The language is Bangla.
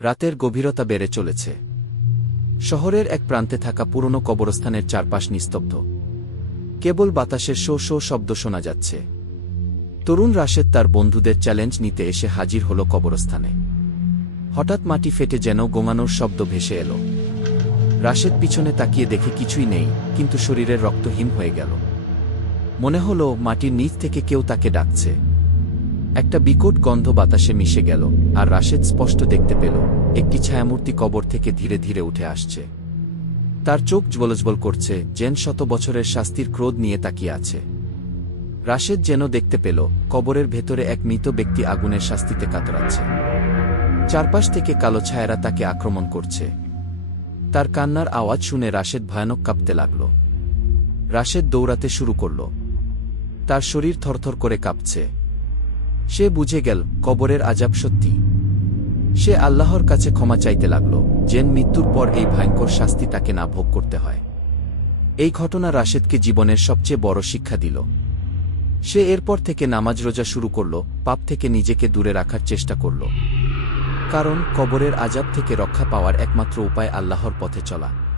রাতের গভীরতা বেড়ে চলেছে। শহরের এক প্রান্তে থাকা পুরনো কবরস্থানের চারপাশ নিস্তব্ধ। কেবল বাতাসের শো শো শব্দ শোনা যাচ্ছে। তরুণ রাশেদ তার বন্ধুদের চ্যালেঞ্জ নিতে এসে হাজির হল কবরস্থানে। হঠাৎ মাটি ফেটে যেন গোঙানোর শব্দ ভেসে এলো। রাশেদ পিছনে তাকিয়ে দেখে কিছুই নেই, কিন্তু শরীরের রক্তহীন হয়ে গেল। মনে হলো মাটির নিচ থেকে কেউ তাকে ডাকছে। একটা বিকট গন্ধ বাতাসে মিশে গেল, আর রাশেদ স্পষ্ট দেখতে পেল, একটি ছায়ামূর্তি কবর থেকে ধীরে ধীরে উঠে আসছে। তার চোখ জ্বলজ্বল করছে, যেন শত বছরের শাস্তির ক্রোধ নিয়ে তাকিয়ে আছে। রাশেদ যেন দেখতে পেল, কবরের ভেতরে এক মৃত ব্যক্তি আগুনের শাস্তিতে কাতরাচ্ছে। চারপাশ থেকে কালো ছায়ারা তাকে আক্রমণ করছে। তার কান্নার আওয়াজ শুনে রাশেদ ভয়ানক কাঁপতে লাগল। রাশেদ দৌড়াতে শুরু করল। তার শরীর থরথর করে কাঁপছে। সে বুঝে গেল, কবরের আজাব সত্যি। সে আল্লাহর কাছে ক্ষমা চাইতে লাগল, যেন মৃত্যুর পর এই ভয়ঙ্কর শাস্তি তাকে না ভোগ করতে হয়। এই ঘটনা রাশেদকে জীবনের সবচেয়ে বড় শিক্ষা দিল। সে এরপর থেকে নামাজ রোজা শুরু করল, পাপ থেকে নিজেকে দূরে রাখার চেষ্টা করল। কারণ কবরের আজাব থেকে রক্ষা পাওয়ার একমাত্র উপায় আল্লাহর পথে চলা।